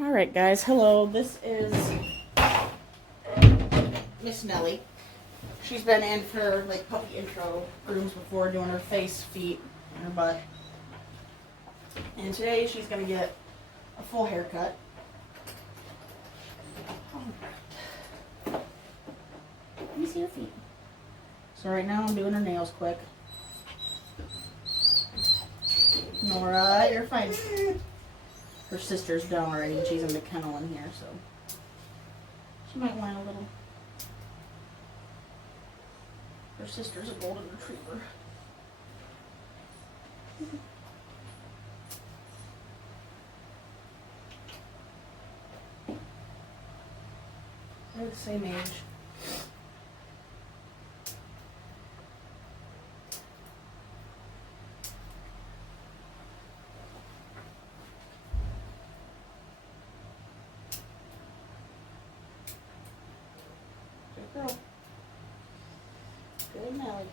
Alright guys, hello. This is Miss Nellie. She's been in for like puppy intro grooms before, doing her face, feet, and her butt. And today she's going to get a full haircut. Alright. Let me see her feet. So right now I'm doing her nails quick. Nora, you're fine. Her sister's down already and she's in the kennel in here, so she might want a little. Her sister's a golden retriever. They're the same age. Good girl. Good Nellie.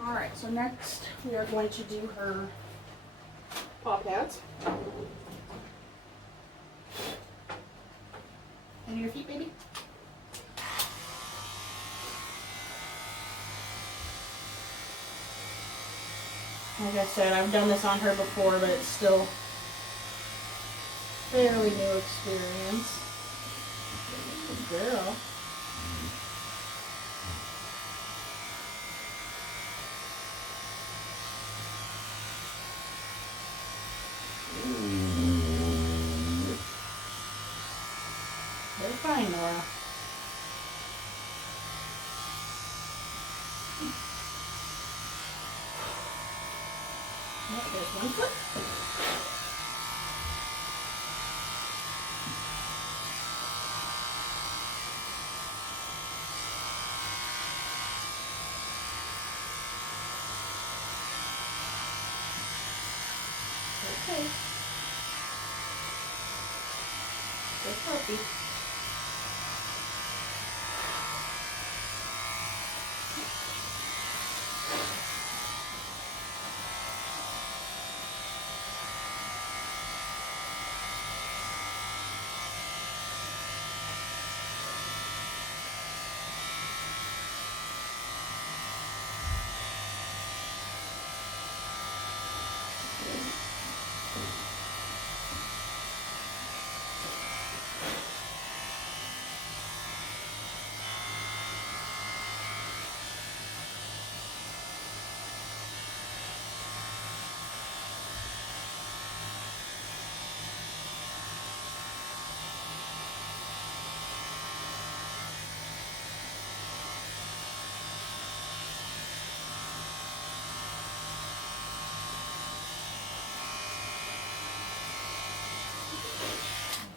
Alright, so next we are going to do her paw pads. And your feet, baby. Like I said, I've done this on her before, but it's still fairly new experience. Good girl. They're fine, Nora. Oh, there's one foot. Okay. Good puppy.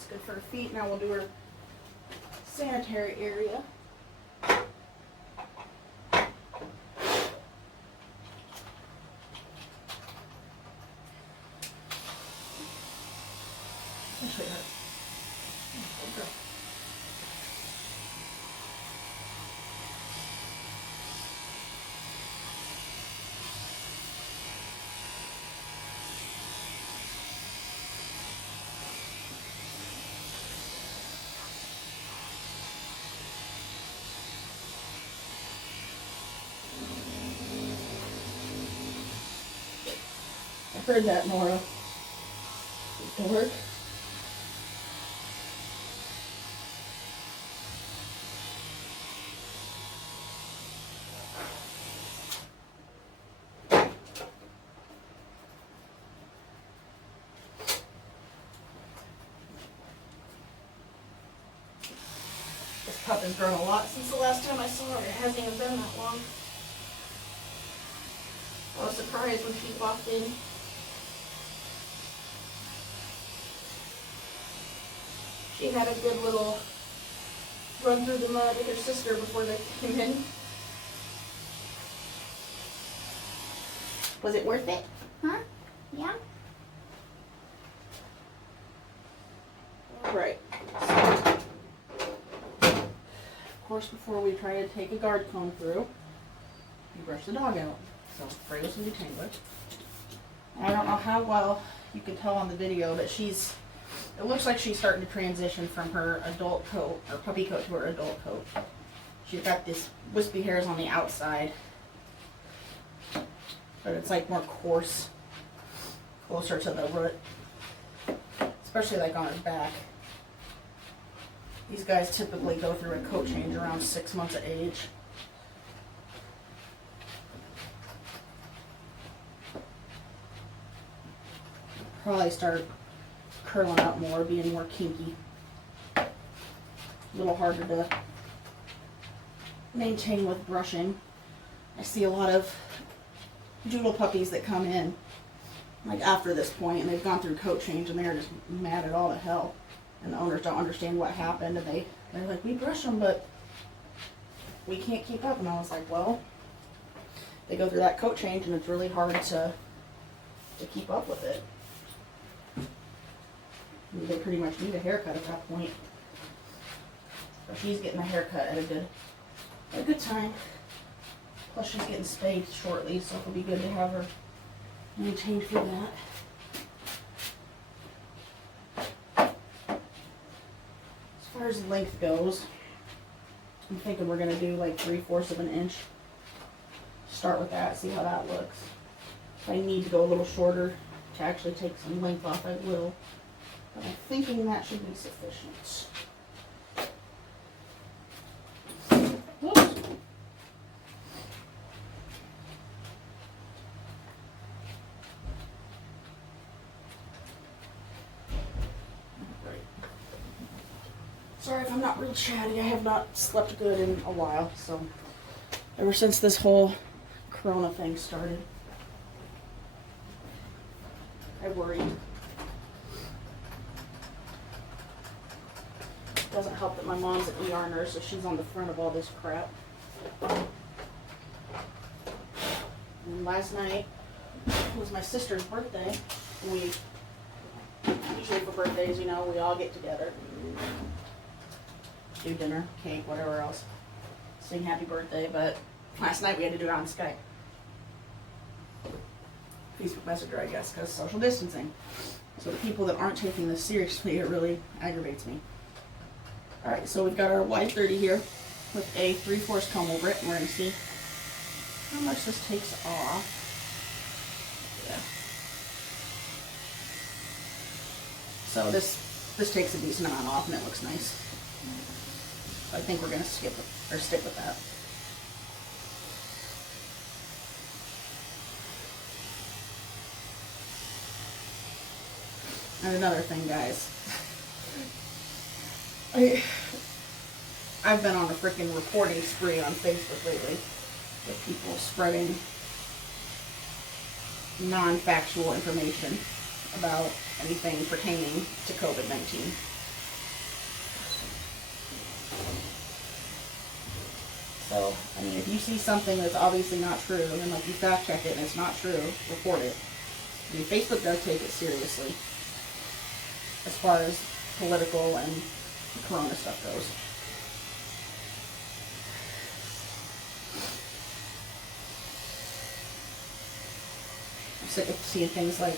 Good for her feet. Now we'll do her sanitary area. I'll show you her. Good girl. I heard that, Nora. Dork. This pup has grown a lot since the last time I saw her. It hasn't even been that long. I was surprised when she walked in. She had a good little run through the mud with her sister before they came in. Was it worth it? Huh? Yeah? Alright. So, of course, before we try to take a guard comb through, we brush the dog out. So, spray with some detangler. I don't know how well you can tell on the video, but it looks like she's starting to transition from her adult coat, or puppy coat, to her adult coat. She's got this wispy hairs on the outside, but it's like more coarse, closer to the root, especially like on her back. These guys typically go through a coat change around 6 months of age. Probably start curling out more, being more kinky. A little harder to maintain with brushing. I see a lot of Doodle puppies that come in like after this point, and they've gone through coat change and they're just mad at all to hell, and the owners don't understand what happened, and they're like, we brush them but we can't keep up. And I was like, well, they go through that coat change and it's really hard to keep up with it. They pretty much need a haircut at that point. So she's getting a haircut at a good time. Plus she's getting spayed shortly, so it'll be good to have her maintained for that. As far as length goes, I'm thinking we're gonna do like 3/4 of an inch. Start with that, see how that looks. If I need to go a little shorter to actually take some length off, I will. But I'm thinking that should be sufficient. Whoops. Sorry if I'm not real chatty. I have not slept good in a while, so ever since this whole corona thing started, I worried. Doesn't help that my mom's an ER nurse, so she's on the front of all this crap. And last night was my sister's birthday. We usually for birthdays, you know, we all get together, do dinner, cake, whatever else, sing happy birthday. But last night we had to do it on Skype, Facebook Messenger, I guess, because social distancing. So the people that aren't taking this seriously, it really aggravates me. Alright, so we've got our wide 30 here with a 3/4 comb over it, and we're going to see how much this takes off. Yeah. So this takes a decent amount off, and it looks nice. I think we're going to stick with that. And another thing, guys. I've been on a freaking reporting spree on Facebook lately with people spreading non-factual information about anything pertaining to COVID-19. So, I mean, if you see something that's obviously not true, and like you fact check it and it's not true, report it. I mean, Facebook does take it seriously as far as political and corona stuff goes. I'm sick of seeing things like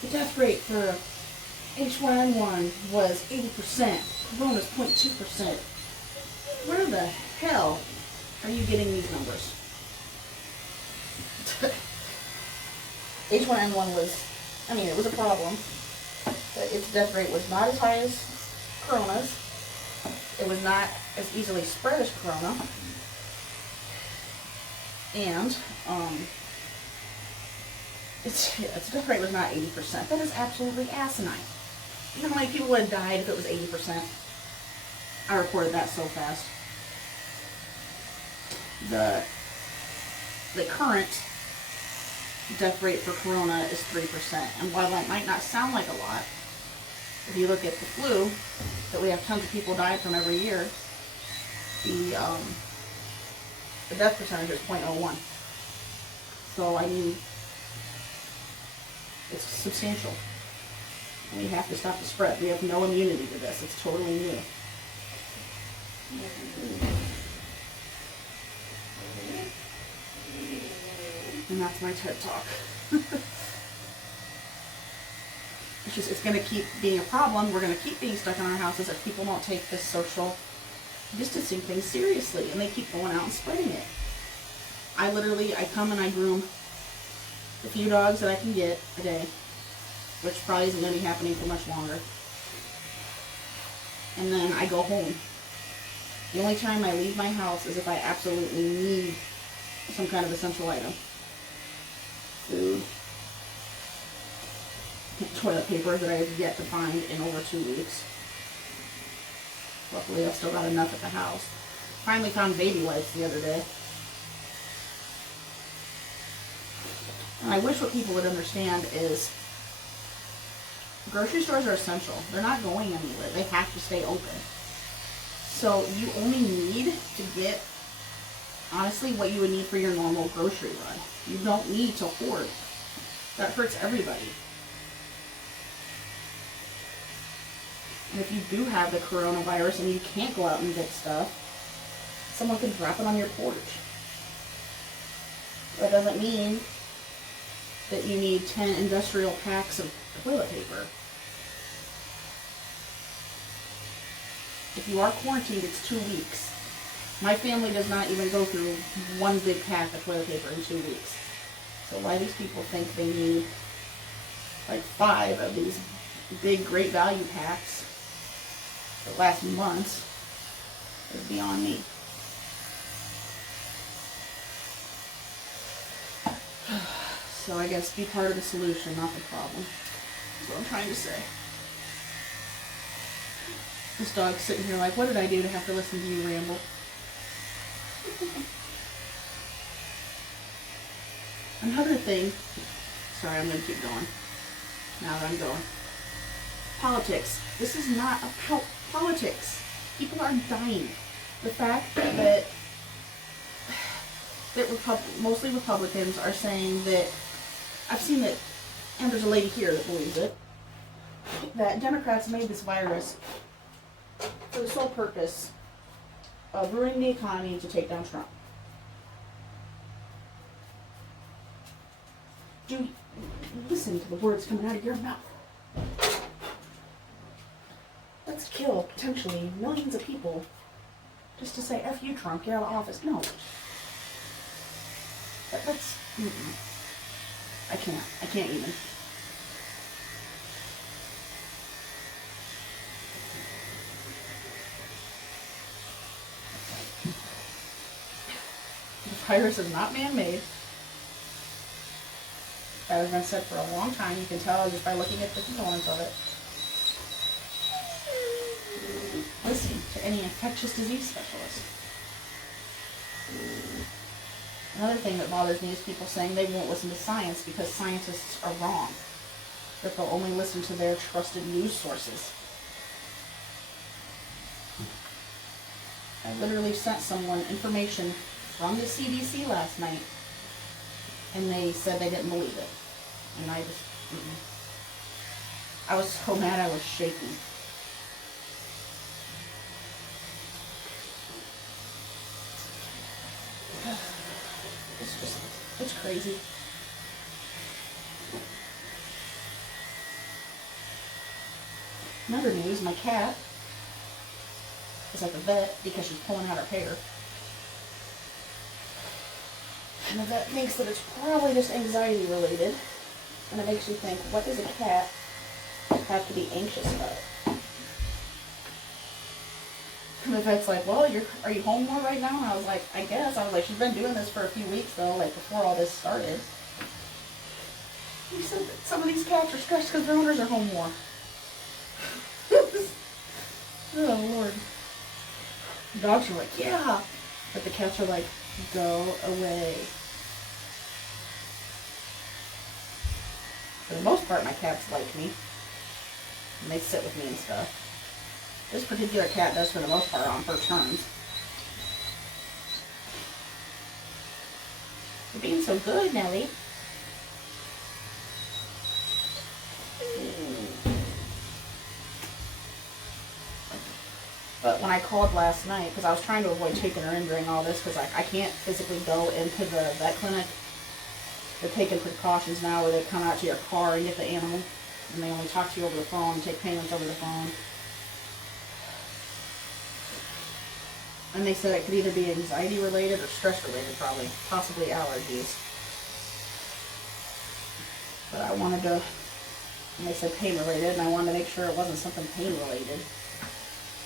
the death rate for H1N1 was 80%, corona's 0.2%. Where the hell are you getting these numbers? H1N1 was, I mean, it was a problem, but its death rate was not as high as corona's. It was not as easily spread as corona. And its death rate was not 80%. That is absolutely asinine. You know how many people would have died if it was 80%? I reported that so fast. The current death rate for corona is 3%. And while that might not sound like a lot, if you look at the flu that we have tons of people dying from every year, the death percentage is 0.01. So, I mean, it's substantial. And we have to stop the spread. We have no immunity to this. It's totally new. And that's my TED Talk. It's going to keep being a problem. We're going to keep being stuck in our houses if people don't take this social distancing thing seriously, and they keep going out and spreading it. I come and I groom the few dogs that I can get a day, which probably isn't going to be happening for much longer. And then I go home. The only time I leave my house is if I absolutely need some kind of essential item. Food. Toilet paper that I have yet to find in over 2 weeks. Luckily, I've still got enough at the house. Finally found baby wipes the other day. And I wish what people would understand is grocery stores are essential. They're not going anywhere. They have to stay open. So you only need to get, honestly, what you would need for your normal grocery run. You don't need to hoard. That hurts everybody. And if you do have the coronavirus and you can't go out and get stuff, someone can drop it on your porch. That doesn't mean that you need 10 industrial packs of toilet paper. If you are quarantined, it's 2 weeks. My family does not even go through one big pack of toilet paper in 2 weeks. So why these people think they need like 5 of these big great value packs that last months is beyond me. So I guess be part of the solution, not the problem. That's what I'm trying to say. This dog's sitting here like, what did I do to have to listen to you ramble? Another thing, sorry, I'm going to keep going. Now that I'm going. Politics. This is not about politics. People are dying. The fact that mostly Republicans are saying that, I've seen that, and there's a lady here that believes it, that Democrats made this virus for the sole purpose of ruining the economy and to take down Trump. Do listen to the words coming out of your mouth. Let's kill, potentially, millions of people just to say, F you, Trump, get out of office. No. That's... I can't even. The virus is not man-made. That has been said for a long time. You can tell just by looking at the components of it. Listen to any infectious disease specialist. Another thing that bothers me is people saying they won't listen to science because scientists are wrong. That they'll only listen to their trusted news sources. I literally sent someone information from the CDC last night, and they said they didn't believe it. And I just, I was so mad I was shaking. It's crazy. Another news, my cat is at the vet because she's pulling out her hair. And the vet thinks that it's probably just anxiety related. And it makes you think, what does a cat have to be anxious about? And the vet's like, well, are you home more right now? And I was like, I guess. I was like, she's been doing this for a few weeks though, like before all this started. He said that some of these cats are stressed because their owners are home more. Oh, Lord. Dogs are like, yeah. But the cats are like, go away. For the most part, my cats like me. And they sit with me and stuff. This particular cat does for the most part on her terms. You're being so good, Nellie. But when I called last night, because I was trying to avoid taking her in during all this, because I can't physically go into the vet clinic. They're taking precautions now where they come out to your car and get the animal, and they only talk to you over the phone and take payments over the phone. And they said it could either be anxiety related or stress related, probably, possibly allergies. But I wanted to, and they said pain related, and I wanted to make sure it wasn't something pain related.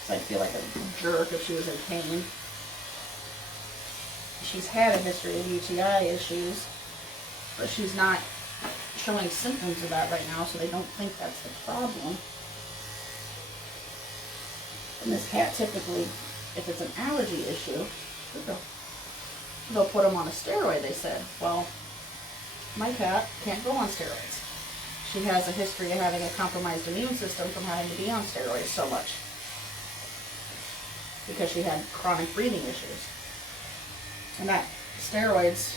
So I'd feel like a jerk if she was in pain. She's had a history of UTI issues, but she's not showing symptoms of that right now, so they don't think that's the problem. And this cat typically, if it's an allergy issue, they'll put them on a steroid, they said. Well, my cat can't go on steroids. She has a history of having a compromised immune system from having to be on steroids so much, because she had chronic breathing issues. And that steroids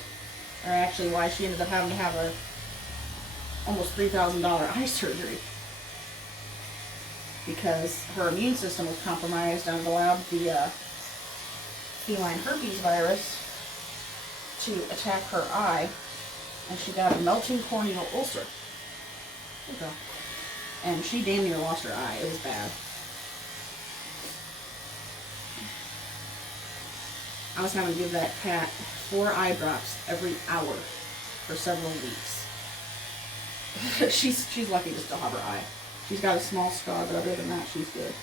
are actually why she ended up having to have a almost $3,000 eye surgery, because her immune system was compromised and allowed the feline herpes virus to attack her eye, and she got a melting corneal ulcer. Okay. And she damn near lost her eye. It was bad. I was having to give that cat 4 eye drops every hour for several weeks. She's lucky to still have her eye. She's got a small scar, but other than that, she's good.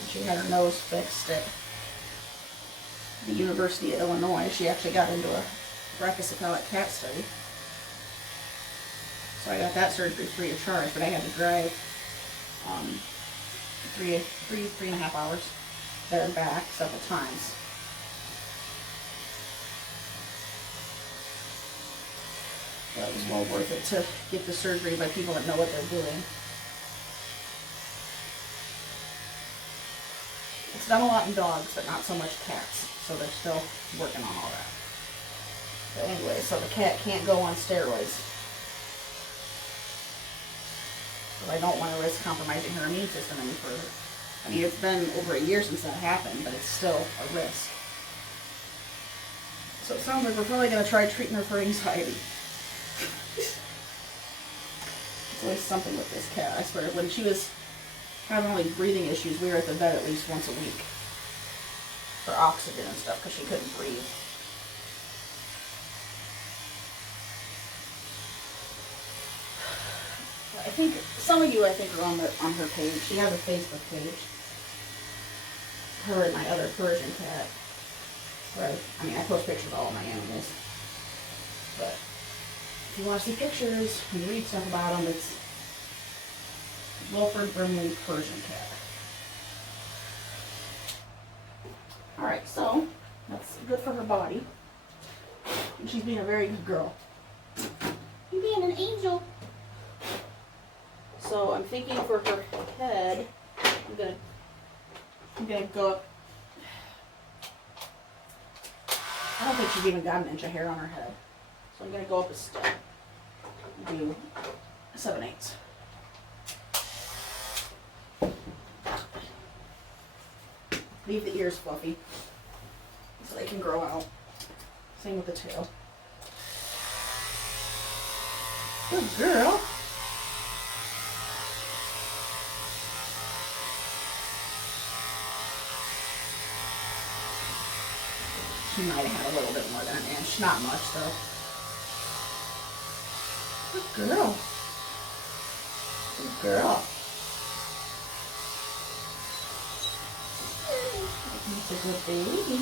And she had her nose fixed at the University of Illinois. She actually got into a brachycephalic cat study. So I got that surgery free of charge, but I had to drive 3.5 hours there and back several times. But it was well worth it to get the surgery by people that know what they're doing. It's done a lot in dogs, but not so much cats. So they're still working on all that. But anyway, so the cat can't go on steroids. So I don't want to risk compromising her immune system any further. I mean, it's been over a year since that happened, but it's still a risk. So it sounds like we're probably going to try treating her for anxiety. It's always something with this cat. I swear, when she was having all these breathing issues, we were at the vet at least once a week for oxygen and stuff because she couldn't breathe. I think some of you, are on her page. She has a Facebook page. Her and my other Persian cat. Where I post pictures of all of my animals. But if you want to see pictures and read stuff about them, it's Wilford Brimley Persian cat. Alright, so that's good for her body. And she's being a very good girl. You're being an angel. So I'm thinking for her head, I'm gonna go up. I don't think she's even got an inch of hair on her head. So I'm gonna go up a step and do 7/8. Leave the ears fluffy so they can grow out. Same with the tail. Good girl. She might have had a little bit more than an inch. Not much, though. Good girl. Good girl. That's a good baby.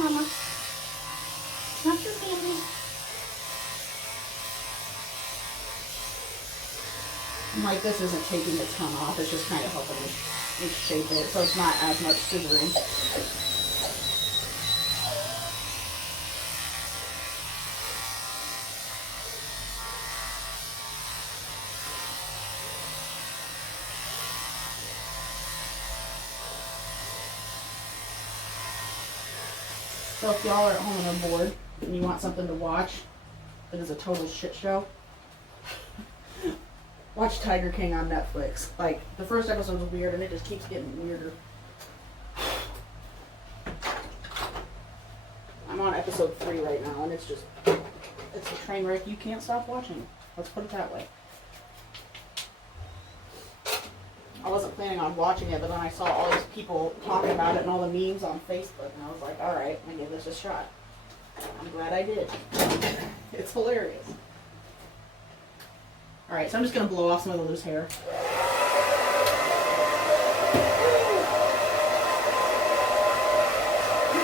Mama. Not your baby. And like this isn't taking the tongue off, it's just kind of helping me shape it so it's not as much scissoring. So if y'all are at home and are bored and you want something to watch that is a total shit show, watch Tiger King on Netflix. Like, the first episode was weird and it just keeps getting weirder. I'm on episode 3 right now and it's a train wreck you can't stop watching. Let's put it that way. I wasn't planning on watching it, but then I saw all these people talking about it and all the memes on Facebook, and I was like, alright, I'm gonna give this a shot. I'm glad I did. It's hilarious. Alright, so I'm just gonna blow off some of the loose hair. Look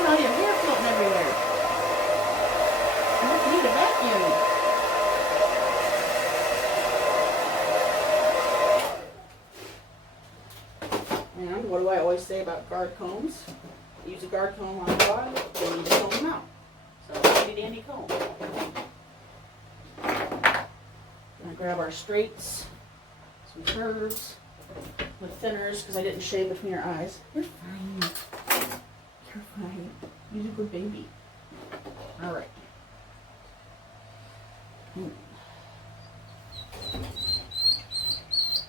at all your hair floating everywhere. I need a vacuum. And what do I always say about guard combs? Use a guard comb on the rod, then you need to comb them out. So, handy dandy comb. Gonna grab our straights, some curves, with thinners, because I didn't shave between her eyes. You're fine. You're fine. You're a good baby. Alright.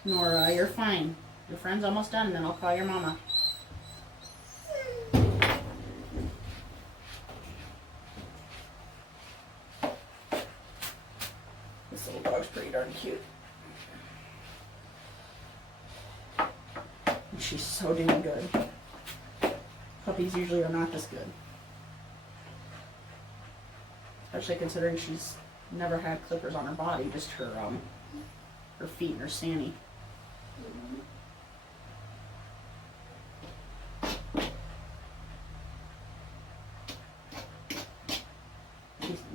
Nora, you're fine. Your friend's almost done, and then I'll call your mama. This little dog's pretty darn cute. And she's so damn good. Puppies usually are not this good. Especially considering she's never had clippers on her body, just her feet and her Sanny.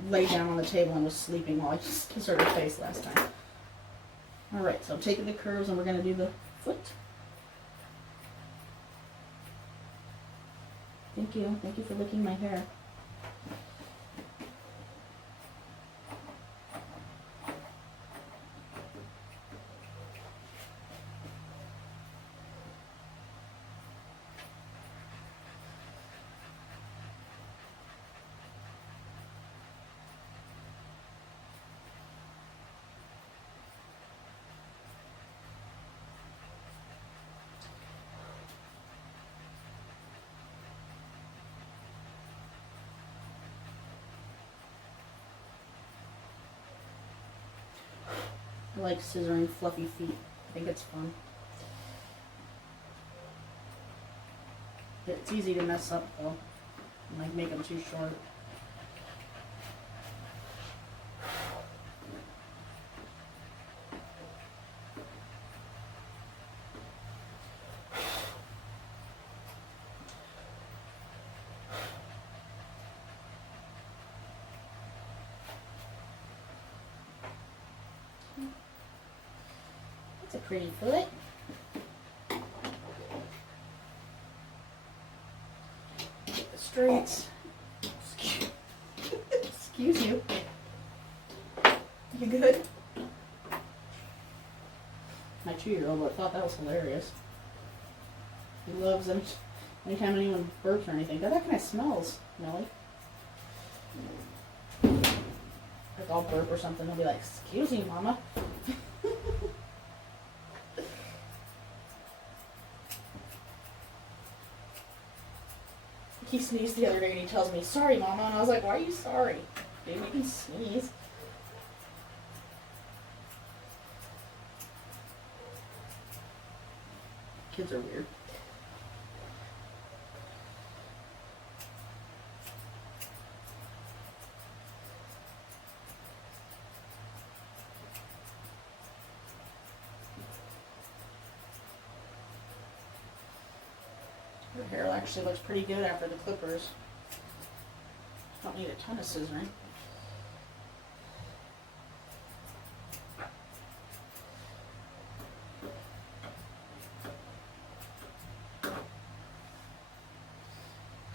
Laid down on the table and was sleeping while I just kissed her face last time. Alright, so I'm taking the curves and we're going to do the foot. Thank you. Thank you for licking my hair. I like scissoring fluffy feet. I think it's fun. It's easy to mess up though, and like make them too short. That's a pretty foot. Get the straights. Excuse you. You good? My 2-year-old thought that was hilarious. He loves them. Anytime anyone burps or anything. God, that kind of smells, Nellie. Like I'll burp or something, they'll be like, excuse me, mama. He sneezed the other day and he tells me, sorry, mama. And I was like, why are you sorry? Dude, you can sneeze. Kids are weird. Her hair actually looks pretty good after the clippers. Don't need a ton of scissoring.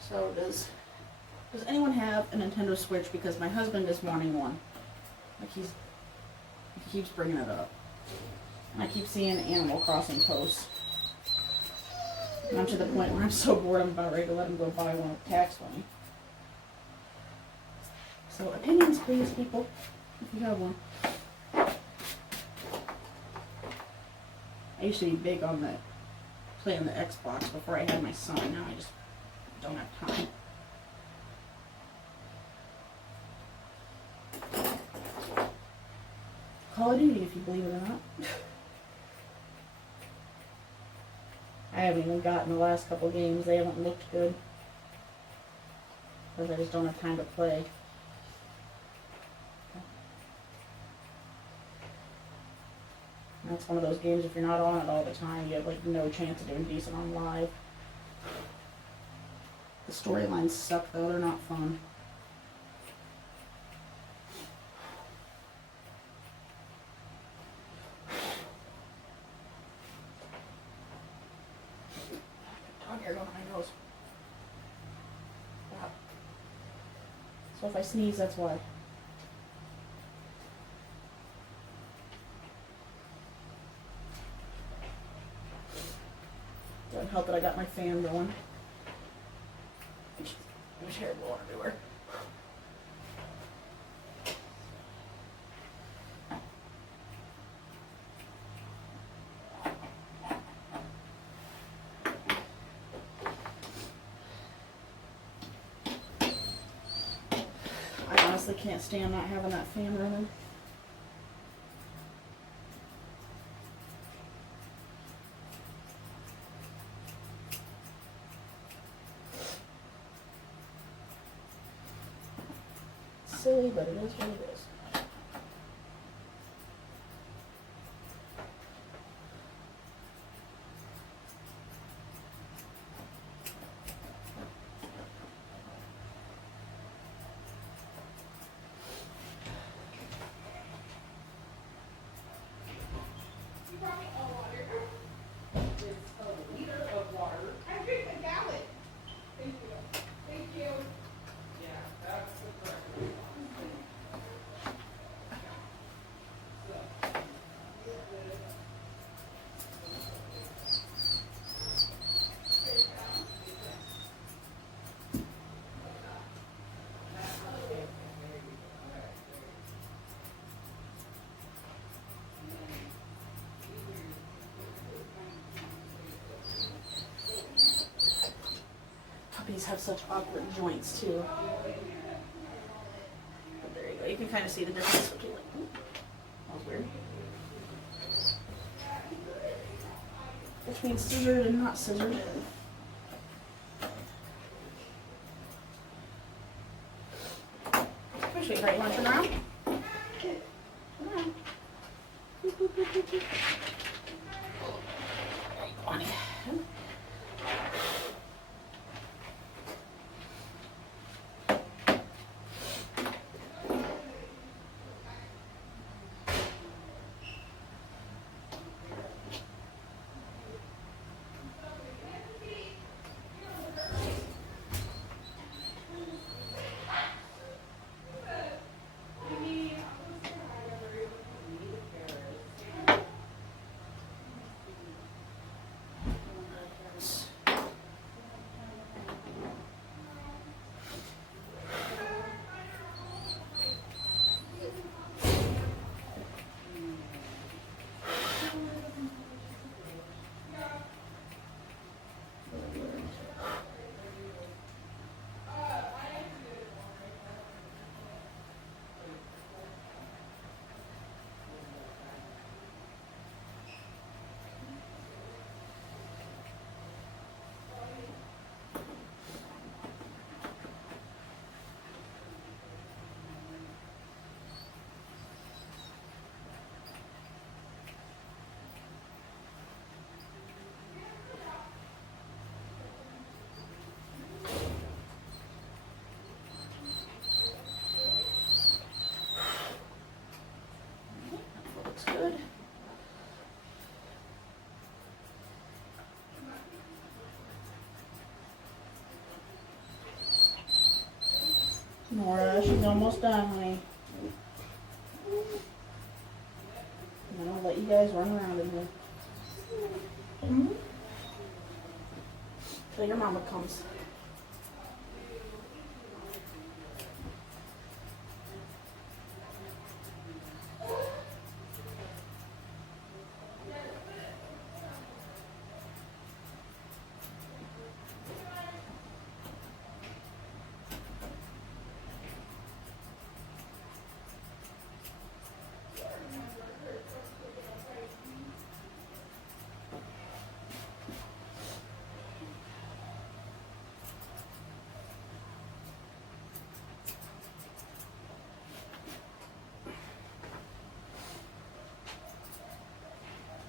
So does anyone have a Nintendo Switch? Because my husband is wanting one. Like he keeps bringing it up. And I keep seeing Animal Crossing posts. And I'm to the point where I'm so bored I'm about ready to let him go buy one with tax money. So opinions please, people, if you have one. I used to be big on playing the Xbox before I had my son. Now I just don't have time. Call of Duty, if you believe it or not. I haven't even gotten the last couple games. They haven't looked good. Because I just don't have time to play. And that's one of those games, if you're not on it all the time, you have like no chance of doing decent on live. The storylines suck though, they're not fun. Dog hair going on my nose. Wow. So if I sneeze, that's why. Doesn't help that I got my fan going. There's hair blowing everywhere. I honestly can't stand not having that fan running. Silly, but it is what it is. You brought me all water. It's a liter of water. I drink a gallon. Thank you. Thank you. Yeah, that's the correct response. Puppies have such awkward joints too. But there you go. You can kind of see the difference between like, ooh, that was weird. Between scissored and not scissored. Push it, right? You want to turn around? Turn around. Boop, boop, boop, boop, boop. There you go, honey. Nora, she's almost done, honey. And then I'll let you guys run around in here. Till your mama comes.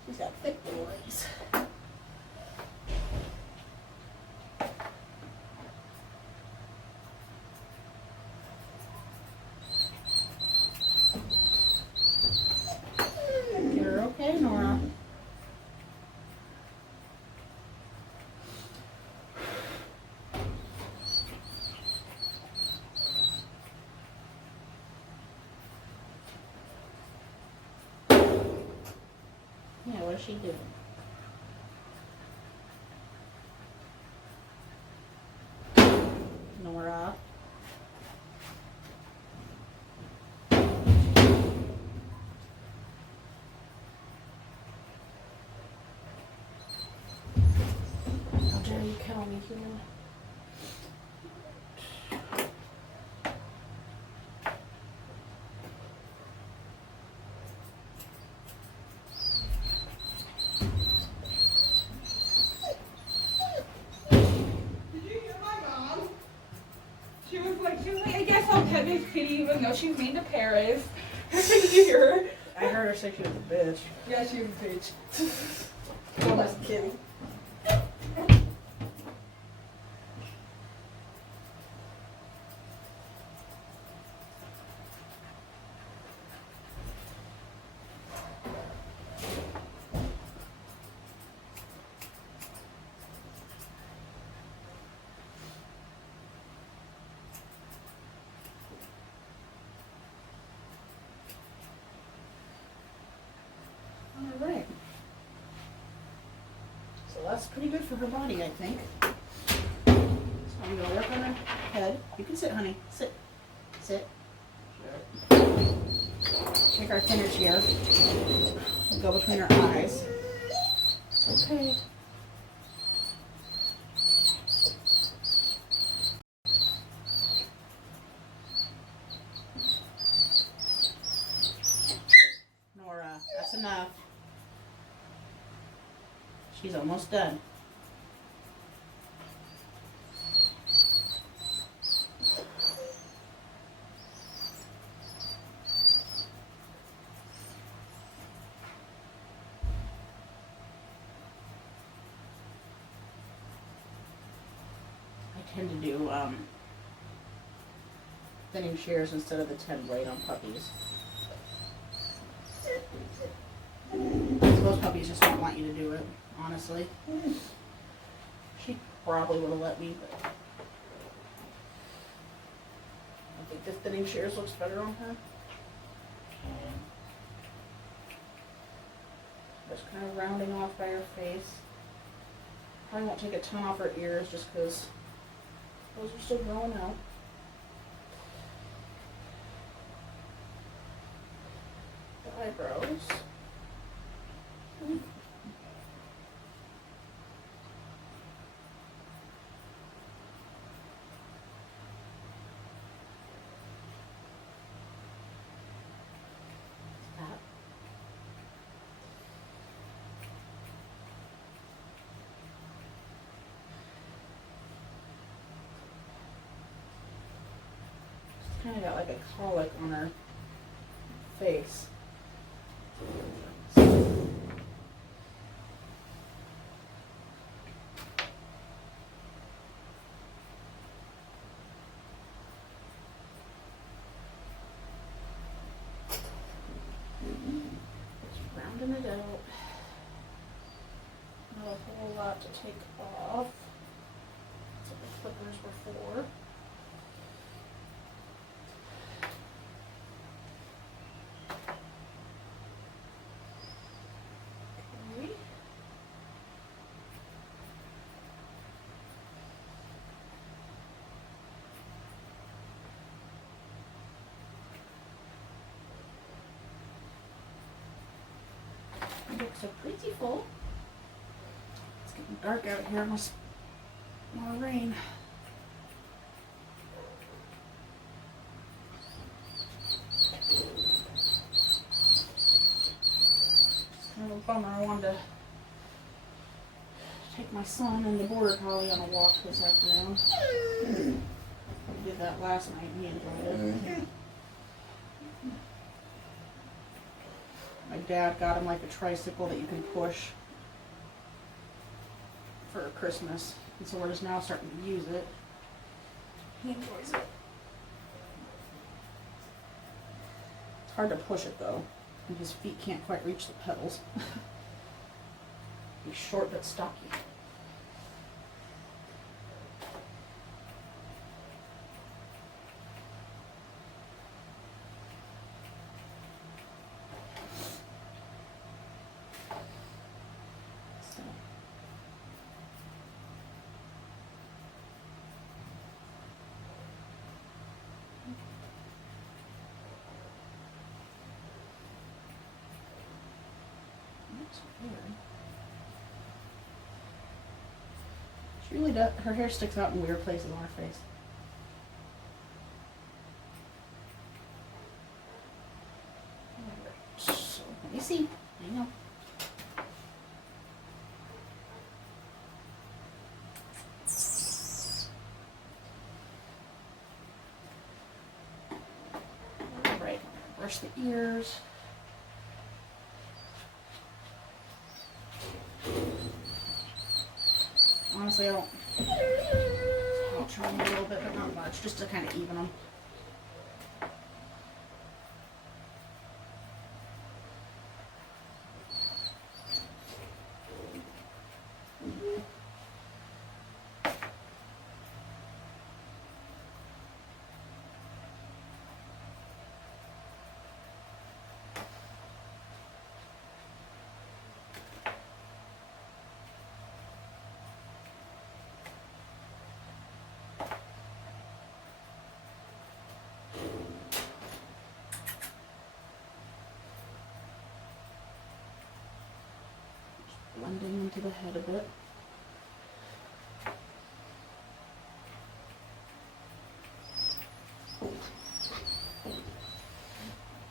She's got thick little legs. You're okay, Nora. Yeah, what is she doing? Nora. How dare you kill me, human? Did you hear my mom? She was like, I guess I'll pet this kitty even though she's mean to Paris. Did you hear her? I heard her say she was a bitch. Yeah, she was a bitch. I'm just kidding. All right. So that's pretty good for her body, I think. So I'm gonna work on her head. You can sit, honey. Sit. Sit. Take our thinner here and go between her eyes. It's okay. Nora, that's enough. She's almost done. I tend to do thinning shears instead of the 10 blade on puppies. Most puppies just don't want you to do it, honestly. She probably would have let me, but I think the thinning shears looks better on her. Just kind of rounding off by her face. Probably won't take a ton off her ears just because those are still growing out. The eyebrows. That. She's kind of got like a colic on her face. Just rounding it out. Not a whole lot to take off. That's what the clippers were for. You look so prettiful. It's getting dark out here. Must more rain. It's kind of a bummer. I wanted to take my son and the border collie on a walk this afternoon. We did that last night and he enjoyed it. My dad got him like a tricycle that you can push for Christmas. And so we're just now starting to use it. He enjoys it. It's hard to push it though, and his feet can't quite reach the pedals. He's short but stocky. That's weird. She really does. Her hair sticks out in weird places on her face. So, let me see. Hang on. Alright, brush the ears. Honestly, I'll trim them a little bit, but not much, just to kind of even them. Blending into the head a bit.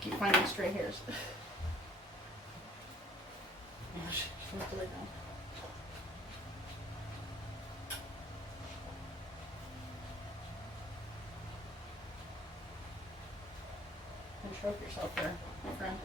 Keep finding stray hairs. Gosh, where did they go? And stroke yourself there, my friend.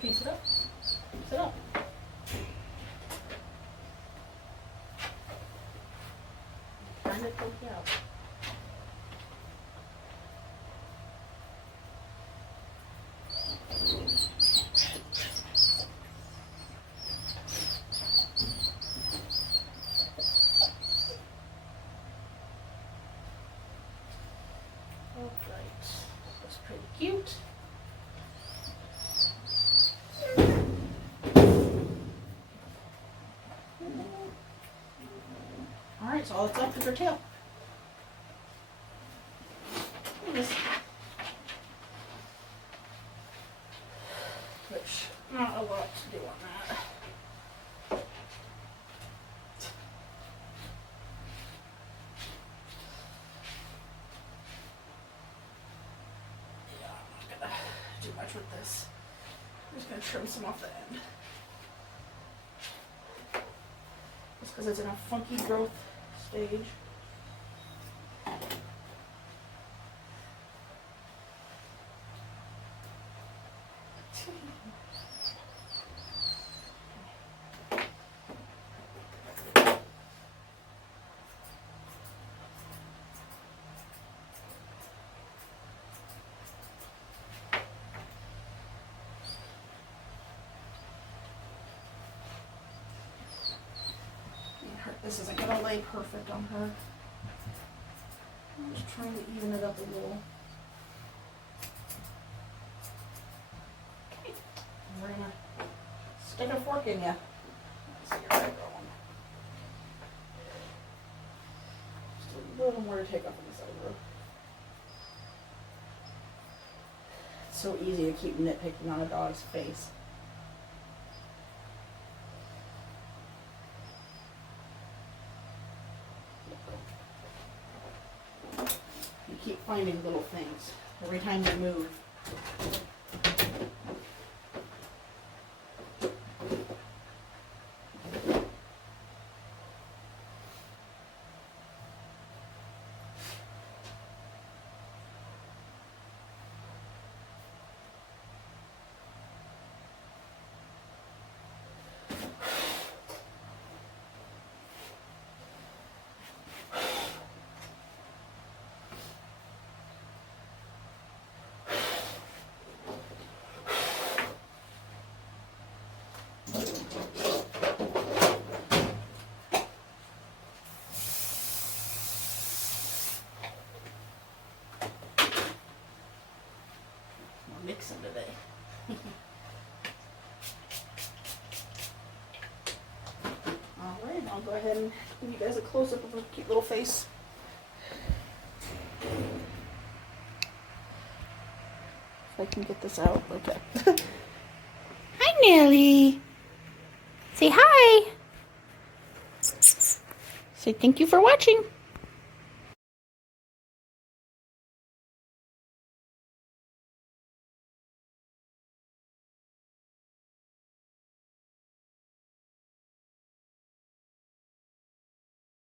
Can you sit up? Sit up. Trying to poke you out. Alright, that's pretty cute. Alright, so all that's left is her tail. Which, not a lot to do on that. Yeah, I'm not gonna do much with this. I'm just gonna trim some off the end. Just because it's in a funky growth stage. This isn't gonna lay perfect on her. I'm just trying to even it up a little. Okay. We're gonna stick a fork in ya. See your eye going. Just a little more to take off on this elbow. It's so easy to keep nitpicking on a dog's face. You keep finding little things every time you move. Mixing today. Alright, I'll go ahead and give you guys a close-up of her cute little face. If I can get this out, okay. Hi, Nellie. Say hi. Say thank you for watching.